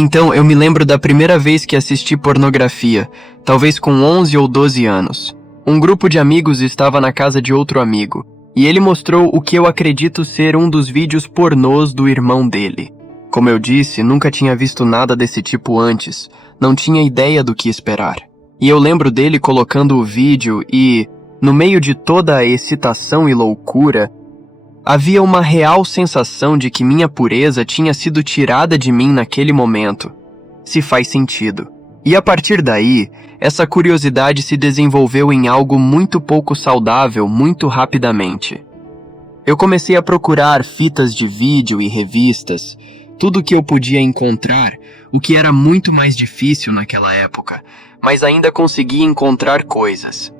Então, eu me lembro da primeira vez que assisti pornografia, talvez com 11 ou 12 anos. Um grupo de amigos estava na casa de outro amigo, e ele mostrou o que eu acredito ser um dos vídeos pornôs do irmão dele. Como eu disse, nunca tinha visto nada desse tipo antes, não tinha ideia do que esperar. E eu lembro dele colocando o vídeo e, no meio de toda a excitação e loucura, havia uma real sensação de que minha pureza tinha sido tirada de mim naquele momento. Se faz sentido. E a partir daí, essa curiosidade se desenvolveu em algo muito pouco saudável muito rapidamente. Eu comecei a procurar fitas de vídeo e revistas, tudo que eu podia encontrar, o que era muito mais difícil naquela época, mas ainda conseguia encontrar coisas.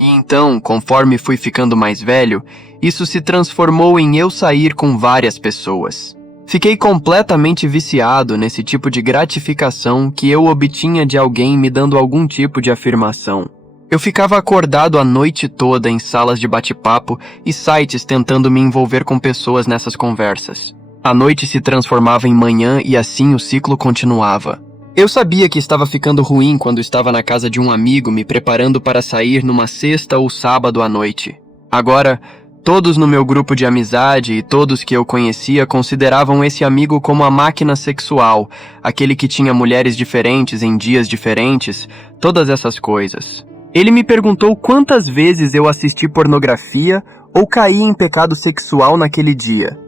E então, conforme fui ficando mais velho, isso se transformou em eu sair com várias pessoas. Fiquei completamente viciado nesse tipo de gratificação que eu obtinha de alguém me dando algum tipo de afirmação. Eu ficava acordado a noite toda em salas de bate-papo e sites tentando me envolver com pessoas nessas conversas. A noite se transformava em manhã e assim o ciclo continuava. Eu sabia que estava ficando ruim quando estava na casa de um amigo me preparando para sair numa sexta ou sábado à noite. Agora, todos no meu grupo de amizade e todos que eu conhecia consideravam esse amigo como a máquina sexual, aquele que tinha mulheres diferentes em dias diferentes, todas essas coisas. Ele me perguntou quantas vezes eu assisti pornografia ou caí em pecado sexual naquele dia.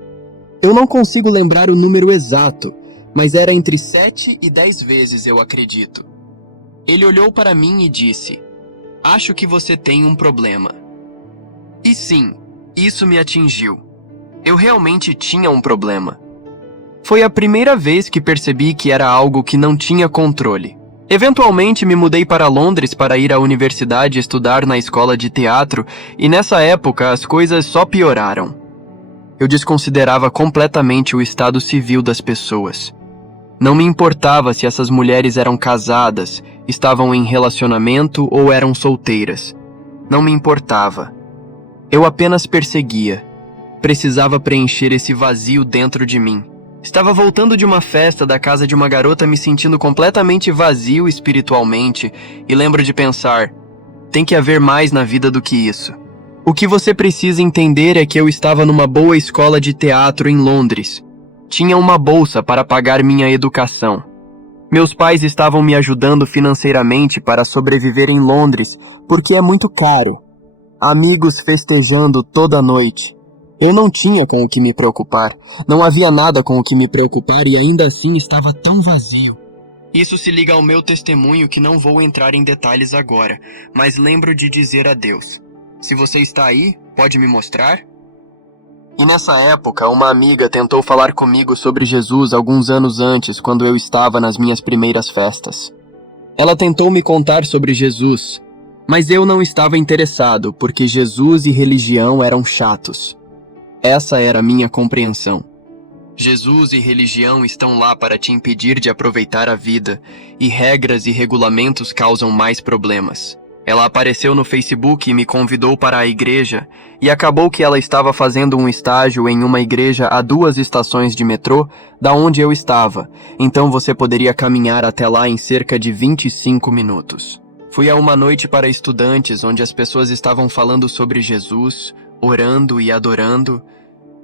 Eu não consigo lembrar o número exato, mas era entre 7 e 10 vezes, eu acredito. Ele olhou para mim e disse: "Acho que você tem um problema." E sim, isso me atingiu. Eu realmente tinha um problema. Foi a primeira vez que percebi que era algo que não tinha controle. Eventualmente me mudei para Londres para ir à universidade estudar na escola de teatro e nessa época as coisas só pioraram. Eu desconsiderava completamente o estado civil das pessoas. Não me importava se essas mulheres eram casadas, estavam em relacionamento ou eram solteiras. Não me importava. Eu apenas perseguia. Precisava preencher esse vazio dentro de mim. Estava voltando de uma festa da casa de uma garota me sentindo completamente vazio espiritualmente e lembro de pensar, tem que haver mais na vida do que isso. O que você precisa entender é que eu estava numa boa escola de teatro em Londres. Tinha uma bolsa para pagar minha educação. Meus pais estavam me ajudando financeiramente para sobreviver em Londres, porque é muito caro. Amigos festejando toda noite. Eu não tinha com o que me preocupar. Não havia nada com o que me preocupar e ainda assim estava tão vazio. Isso se liga ao meu testemunho que não vou entrar em detalhes agora, mas lembro de dizer a Deus: "Se você está aí, pode me mostrar?" E nessa época, uma amiga tentou falar comigo sobre Jesus alguns anos antes, quando eu estava nas minhas primeiras festas. Ela tentou me contar sobre Jesus, mas eu não estava interessado, porque Jesus e religião eram chatos. Essa era a minha compreensão. Jesus e religião estão lá para te impedir de aproveitar a vida, e regras e regulamentos causam mais problemas. Ela apareceu no Facebook e me convidou para a igreja, e acabou que ela estava fazendo um estágio em uma igreja a 2 estações de metrô da onde eu estava, então você poderia caminhar até lá em cerca de 25 minutos. Fui a uma noite para estudantes onde as pessoas estavam falando sobre Jesus, orando e adorando.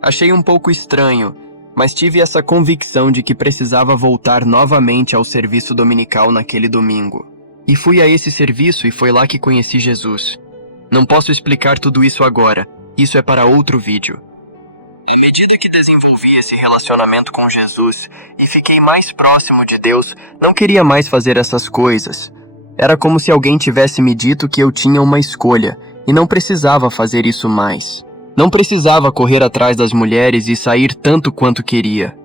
Achei um pouco estranho, mas tive essa convicção de que precisava voltar novamente ao serviço dominical naquele domingo. E fui a esse serviço e foi lá que conheci Jesus. Não posso explicar tudo isso agora, isso é para outro vídeo. À medida que desenvolvi esse relacionamento com Jesus e fiquei mais próximo de Deus, não queria mais fazer essas coisas. Era como se alguém tivesse me dito que eu tinha uma escolha e não precisava fazer isso mais. Não precisava correr atrás das mulheres e sair tanto quanto queria.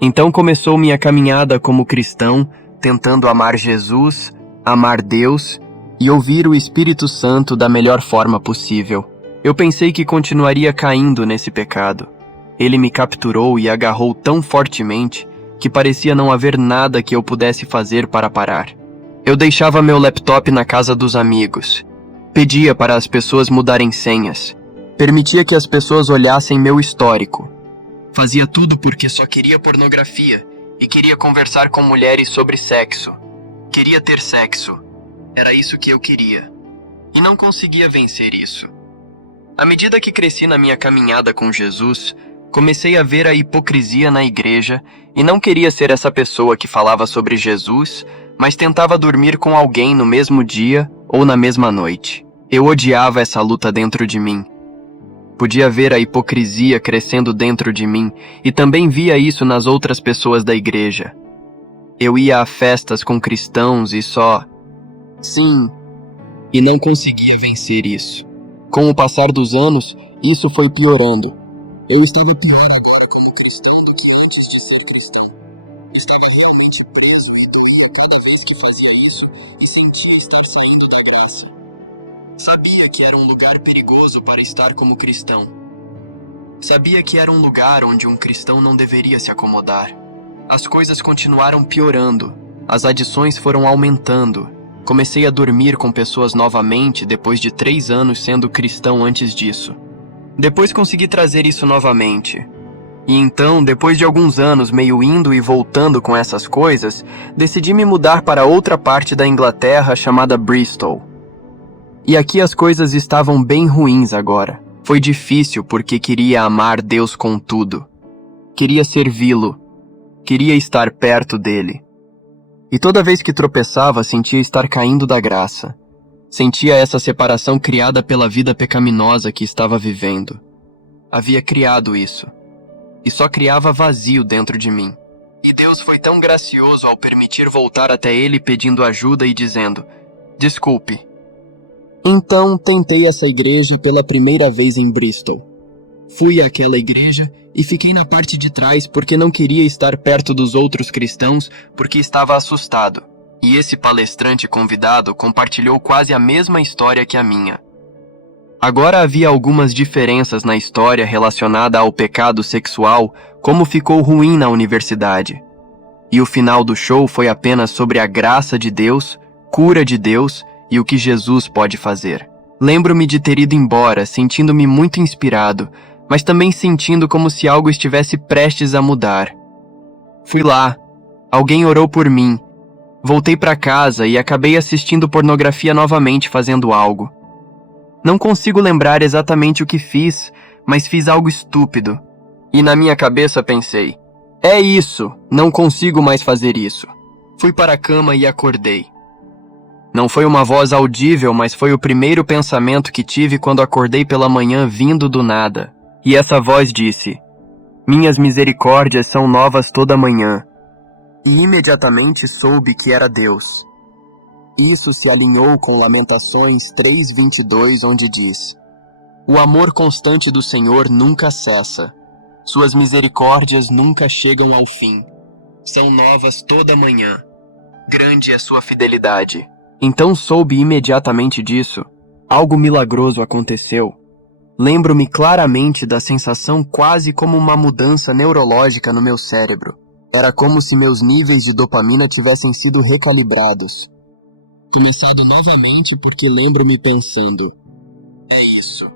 Então começou minha caminhada como cristão, tentando amar Jesus, amar Deus e ouvir o Espírito Santo da melhor forma possível. Eu pensei que continuaria caindo nesse pecado. Ele me capturou e agarrou tão fortemente que parecia não haver nada que eu pudesse fazer para parar. Eu deixava meu laptop na casa dos amigos. Pedia para as pessoas mudarem senhas. Permitia que as pessoas olhassem meu histórico. Fazia tudo porque só queria pornografia e queria conversar com mulheres sobre sexo. Queria ter sexo. Era isso que eu queria. E não conseguia vencer isso. À medida que cresci na minha caminhada com Jesus, comecei a ver a hipocrisia na igreja e não queria ser essa pessoa que falava sobre Jesus, mas tentava dormir com alguém no mesmo dia ou na mesma noite. Eu odiava essa luta dentro de mim. Podia ver a hipocrisia crescendo dentro de mim e também via isso nas outras pessoas da igreja. Eu ia a festas com cristãos e só... Sim. E não conseguia vencer isso. Com o passar dos anos, isso foi piorando. Eu estava pior agora como cristão do que antes de ser cristão. Estava realmente preso e doía cada vez que fazia isso e sentia estar saindo da graça. Sabia que era um lugar perigoso para estar como cristão. Sabia que era um lugar onde um cristão não deveria se acomodar. As coisas continuaram piorando. As adições foram aumentando. Comecei a dormir com pessoas novamente depois de 3 anos sendo cristão antes disso. Depois consegui trazer isso novamente. E então, depois de alguns anos meio indo e voltando com essas coisas, decidi me mudar para outra parte da Inglaterra chamada Bristol. E aqui as coisas estavam bem ruins agora. Foi difícil porque queria amar Deus com tudo. Queria servi-lo. Queria estar perto dele. E toda vez que tropeçava, sentia estar caindo da graça. Sentia essa separação criada pela vida pecaminosa que estava vivendo. Havia criado isso. E só criava vazio dentro de mim. E Deus foi tão gracioso ao permitir voltar até ele pedindo ajuda e dizendo: desculpe. Então tentei essa igreja pela primeira vez em Bristol. Fui àquela igreja e fiquei na parte de trás porque não queria estar perto dos outros cristãos porque estava assustado. E esse palestrante convidado compartilhou quase a mesma história que a minha. Agora havia algumas diferenças na história relacionada ao pecado sexual, como ficou ruim na universidade. E o final do show foi apenas sobre a graça de Deus, cura de Deus e o que Jesus pode fazer. Lembro-me de ter ido embora, sentindo-me muito inspirado, mas também sentindo como se algo estivesse prestes a mudar. Fui lá. Alguém orou por mim. Voltei para casa e acabei assistindo pornografia novamente fazendo algo. Não consigo lembrar exatamente o que fiz, mas fiz algo estúpido. E na minha cabeça pensei: é isso, não consigo mais fazer isso. Fui para a cama e acordei. Não foi uma voz audível, mas foi o primeiro pensamento que tive quando acordei pela manhã vindo do nada. E essa voz disse: minhas misericórdias são novas toda manhã. E imediatamente soube que era Deus. Isso se alinhou com Lamentações 3:22, onde diz: o amor constante do Senhor nunca cessa. Suas misericórdias nunca chegam ao fim. São novas toda manhã. Grande é sua fidelidade. Então soube imediatamente disso. Algo milagroso aconteceu. Lembro-me claramente da sensação quase como uma mudança neurológica no meu cérebro. Era como se meus níveis de dopamina tivessem sido recalibrados. Começado novamente porque lembro-me pensando: é isso.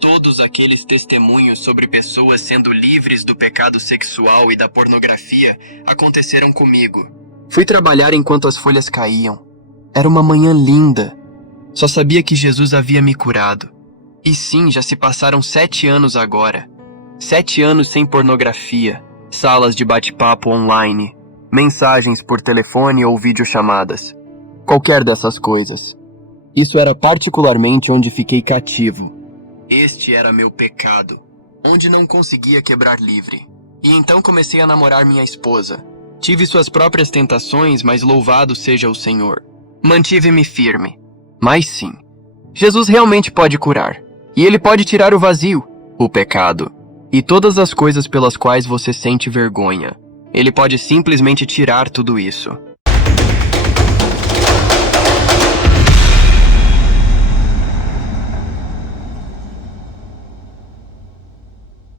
Todos aqueles testemunhos sobre pessoas sendo livres do pecado sexual e da pornografia aconteceram comigo. Fui trabalhar enquanto as folhas caíam. Era uma manhã linda. Só sabia que Jesus havia me curado. E sim, já se passaram 7 anos agora. 7 anos sem pornografia, salas de bate-papo online, mensagens por telefone ou videochamadas. Qualquer dessas coisas. Isso era particularmente onde fiquei cativo. Este era meu pecado, onde não conseguia quebrar livre. E então comecei a namorar minha esposa. Tive suas próprias tentações, mas louvado seja o Senhor. Mantive-me firme. Mas sim, Jesus realmente pode curar. E Ele pode tirar o vazio, o pecado, e todas as coisas pelas quais você sente vergonha. Ele pode simplesmente tirar tudo isso.